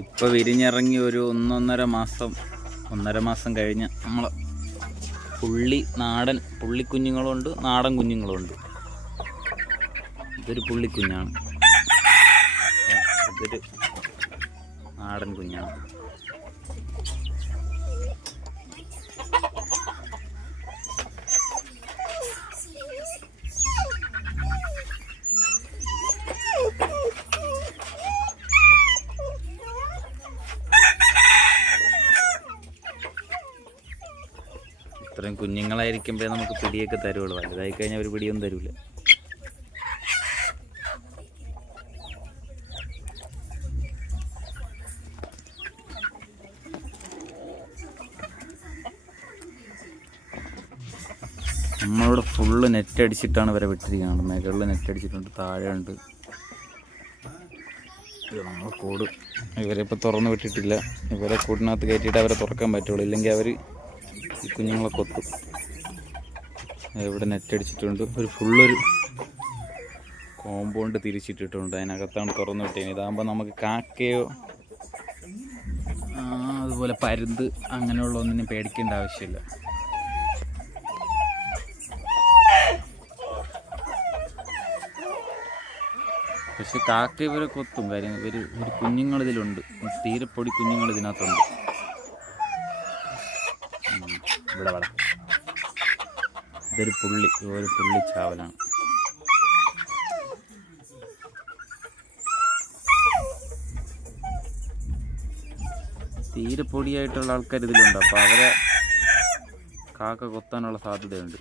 ഇപ്പോൾ വിരിഞ്ഞിറങ്ങി ഒരു ഒന്നര മാസം കഴിഞ്ഞ് നമ്മൾ നാടൻ പുള്ളിക്കുഞ്ഞുങ്ങളുണ്ട്, നാടൻ കുഞ്ഞുങ്ങളുണ്ട്. ഇതൊരു പുള്ളിക്കുഞ്ഞാണ്, ഇതൊരു നാടൻ കുഞ്ഞാണ്. ഇത്രയും കുഞ്ഞുങ്ങളായിരിക്കുമ്പോഴേ നമുക്ക് പിടിയൊക്കെ തരുള്ളൂ. വലുതായി കഴിഞ്ഞാൽ ഒരു പിടിയൊന്നും തരൂല. നമ്മളിവിടെ ഫുള്ള് നെറ്റ് അടിച്ചിട്ടാണ് ഇവരെ വിട്ടിരിക്കുന്നത്. മുകളിൽ നെറ്റ് അടിച്ചിട്ടുണ്ട്, താഴെ ഉണ്ട്. നമ്മൾ കൂട് ഇവരെ ഇപ്പോൾ തുറന്ന് വിട്ടിട്ടില്ല. ഇവരെ കൂടിനകത്ത് കയറ്റിയിട്ട് അവരെ തുറക്കാൻ പറ്റുള്ളൂ, ഇല്ലെങ്കിൽ അവർ ഈ കുഞ്ഞുങ്ങളെ കൊത്തും. ഇവിടെ നെറ്റ് അടിച്ചിട്ടുണ്ട്. ഫുള്ളൊരു കോമ്പൗണ്ട് തിരിച്ചിട്ടിട്ടുണ്ട്, അതിനകത്താണ് തുറന്നു വിട്ടത്. ഇതാകുമ്പോൾ നമുക്ക് കാക്കയോ അതുപോലെ പരുന്ത് അങ്ങനെയുള്ള ഒന്നിനും പേടിക്കേണ്ട ആവശ്യമില്ല. പക്ഷെ കാക്ക ഇവരെ കൊത്തും. കാര്യം ഒരു കുഞ്ഞുങ്ങളിതിലുണ്ട്, തീരെ പൊടി കുഞ്ഞുങ്ങൾ ഇതിനകത്തുണ്ട്. ഇവിടെ വള ഇതൊരു പുള്ളി ചാവലാണ്. തീരെ പൊടിയായിട്ടുള്ള ആൾക്കാർ ഇതിലുണ്ട്, അപ്പോൾ അവരെ കാക്ക കൊത്താനുള്ള സാധ്യതയുണ്ട്.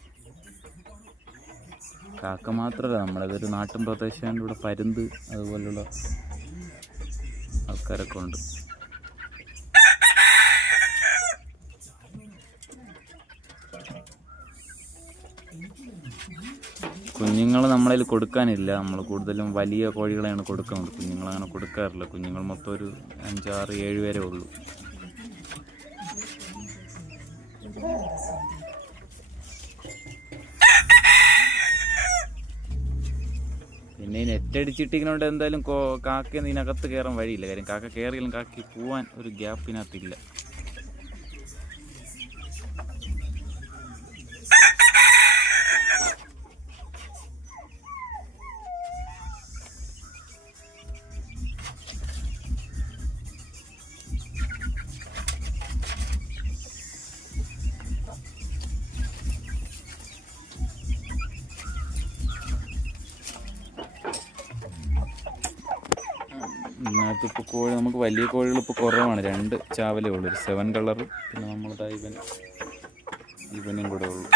കാക്ക മാത്രമല്ല, നമ്മളിതൊരു നാട്ടിൻ പ്രദേശമാണ്. ഇവിടെ പരുന്ത് അതുപോലുള്ള ആൾക്കാരൊക്കെ ഉണ്ട്. കുഞ്ഞുങ്ങൾ നമ്മളതിൽ കൊടുക്കാനില്ല. നമ്മൾ കൂടുതലും വലിയ കോഴികളെയാണ് കൊടുക്കുന്നത്. കുഞ്ഞുങ്ങളങ്ങനെ കൊടുക്കാറില്ല. കുഞ്ഞുങ്ങൾ മൊത്തം ഒരു 5, 6, 7 വരെ ഉള്ളൂ. പിന്നെ ഈ നെറ്റ് അടിച്ചിട്ടിരിക്കുന്നതുകൊണ്ട് എന്തായാലും കാക്കയൊന്നും ഇതിനകത്ത് കയറാൻ വഴിയില്ല. കാര്യം കാക്ക കയറിയാലും കാക്കി പോവാൻ ഒരു ഗ്യാപ്പിനകത്തില്ല. ഇതിനകത്ത് ഇപ്പോൾ നമുക്ക് വലിയ കോഴികൾ ഇപ്പോൾ കുറവാണ്. 2 ചാവലേ ഉള്ളൂ, ഒരു 7 കളറും പിന്നെ നമ്മളുടെ ഇവനും കൂടെ ഉള്ളൂ.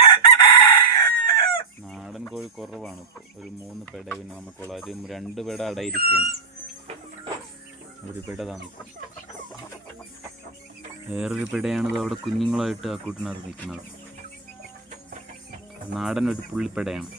നാടൻ കോഴി കുറവാണ് ഇപ്പോൾ. ഒരു 3 പെട പിന്നെ നമുക്കുള്ള. അത് 2 പെട അടയിരിക്കുകയാണ്, 1 പെട താമസം. വേറൊരു പെടയാണിത് അവിടെ കുഞ്ഞുങ്ങളായിട്ട് ആ കൂട്ടിനകത്ത് നിൽക്കുന്നത്. നാടൻ ഒരു പുള്ളിപ്പെടയാണ്.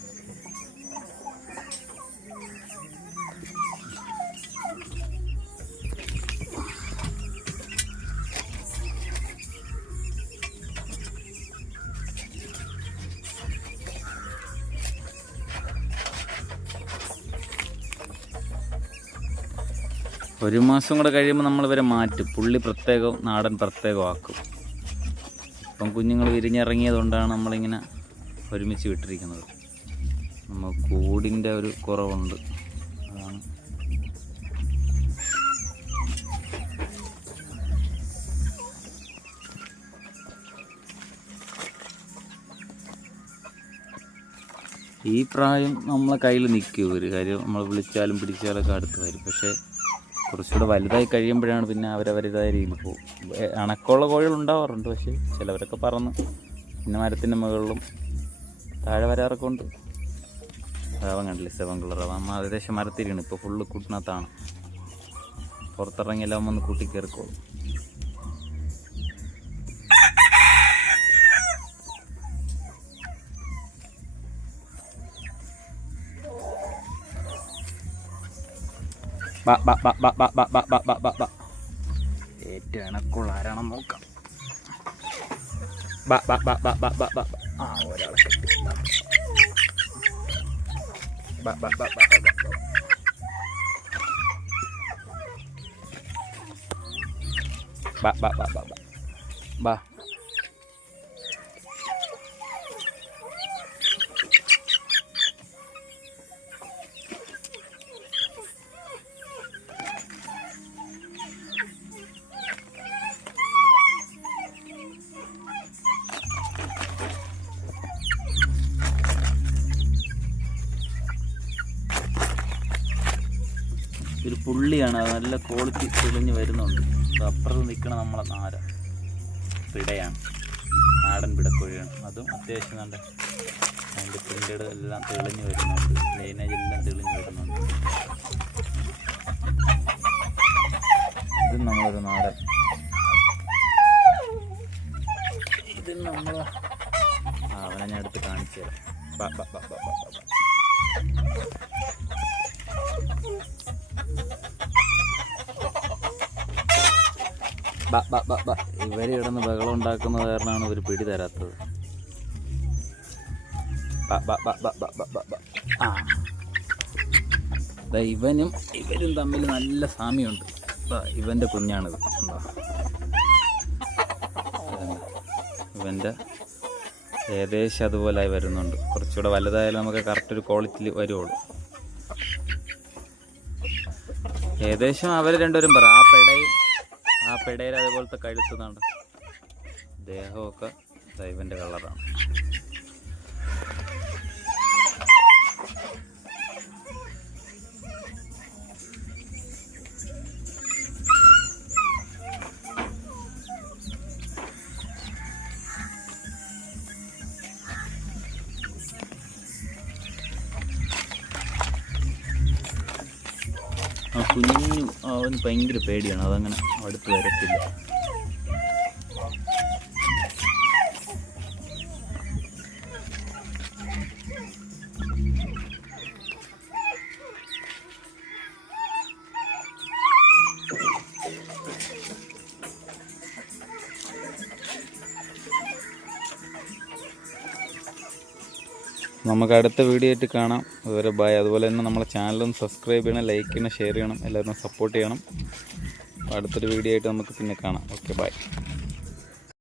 ഒരു മാസം കൂടെ കഴിയുമ്പോൾ നമ്മളിവരെ മാറ്റും. പുള്ളി പ്രത്യേകം നാടൻ പ്രത്യേകം ആക്കും. ഇപ്പം കുഞ്ഞുങ്ങൾ വിരിഞ്ഞിറങ്ങിയതുകൊണ്ടാണ് നമ്മളിങ്ങനെ ഒരുമിച്ച് വിട്ടിരിക്കുന്നത്. നമ്മൾ കൂടിൻ്റെ ഒരു കുറവുണ്ട്, അതാണ്. ഈ പ്രായം നമ്മളെ കയ്യിൽ നിൽക്കും. ഒരു കാര്യം നമ്മൾ വിളിച്ചാലും പിടിച്ചാലൊക്കെ അടുത്ത് വരും. പക്ഷേ കുറച്ചുകൂടെ വലുതായി കഴിയുമ്പോഴാണ് പിന്നെ അവരവരുതായ രീതിയിൽ പോകും. അണക്കമുള്ള കോഴികൾ ഉണ്ടാവാറുണ്ട്, പക്ഷേ ചിലവരൊക്കെ പറന്ന് പിന്നെ മരത്തിൻ്റെ മുകളിലും താഴെ വരാറൊക്കെ ഉണ്ട്. അവൻ കണ്ടില്ലേ 7 കളർ, അവൻ ഏകദേശം മരത്തിരിക്കണം. ഇപ്പോൾ ഫുള്ള് കൂട്ടിനകത്താണ്. പുറത്തിറങ്ങി എല്ലാം വന്ന് കൂട്ടി കയറിക്കോളും. ഏറ്റവും ഇണക്കുള്ള ആരാണെന്ന് നോക്കാം. ഒരാളെ കിട്ടി. ബാ ബാ ബാ ബാ ബാ. ഒരു പുള്ളിയാണ്, അത് നല്ല ക്വാളിറ്റി തെളിഞ്ഞ് വരുന്നുണ്ട്. അപ്പുറത്ത് നിൽക്കണ നമ്മളെ നാര പിടയാണ്, നാടൻ പിടക്കോഴിയാണ്. അതും അത്യാവശ്യം കണ്ട അതിൻ്റെ പ്രിൻ്റഡ് എല്ലാം തെളിഞ്ഞ് വരുന്നുണ്ട്, ലൈനേജ് എല്ലാം തെളിഞ്ഞ് വരുന്നുണ്ട്. ഇതും നമ്മളൊരു നാടൻ, ഇത് നമ്മൾ അവനെ ഞാൻ എടുത്ത് കാണിച്ചു തരാം. ബാ ബാ ബാ ബാ ബാ ബാ. ഇവർ കിടന്ന് ബഹളം ഉണ്ടാക്കുന്നത് കാരണമാണ് ഇവർ പിടി തരാത്തത്. ഇവനും ഇവരും തമ്മിൽ നല്ല സാമ്യമുണ്ട്. ഇവൻ്റെ കുഞ്ഞാണിത്. ഇവൻ്റെ ഏകദേശം അതുപോലായി വരുന്നുണ്ട്. കുറച്ചുകൂടെ വലുതായാലും നമുക്ക് കറക്റ്റ് ഒരു ക്വാളിറ്റിയിൽ വരുള്ളൂ. ഏകദേശം അവർ രണ്ടുപേരും പറ ആ പെടയിൽ അതുപോലത്തെ കഴുത്തുന്നുണ്ട്. ദേഹമൊക്കെ ദൈവൻ്റെ കളറാണ്. ആ കുഞ്ഞിനും അവന് ഭയങ്കര പേടിയാണ്, അതങ്ങനെ അടുത്ത് വരത്തില്ല. നമുക്ക് അടുത്ത വീഡിയോ ആയിട്ട് കാണാം. അതുവരെ ബൈ. അതുപോലെ തന്നെ നമ്മളെ ചാനലൊന്ന് സബ്സ്ക്രൈബ് ചെയ്യണം, ലൈക്ക് ചെയ്യണം, ഷെയർ ചെയ്യണം, എല്ലാവരും സപ്പോർട്ട് ചെയ്യണം. അടുത്തൊരു വീഡിയോ ആയിട്ട് നമുക്ക് പിന്നെ കാണാം. Okay, by.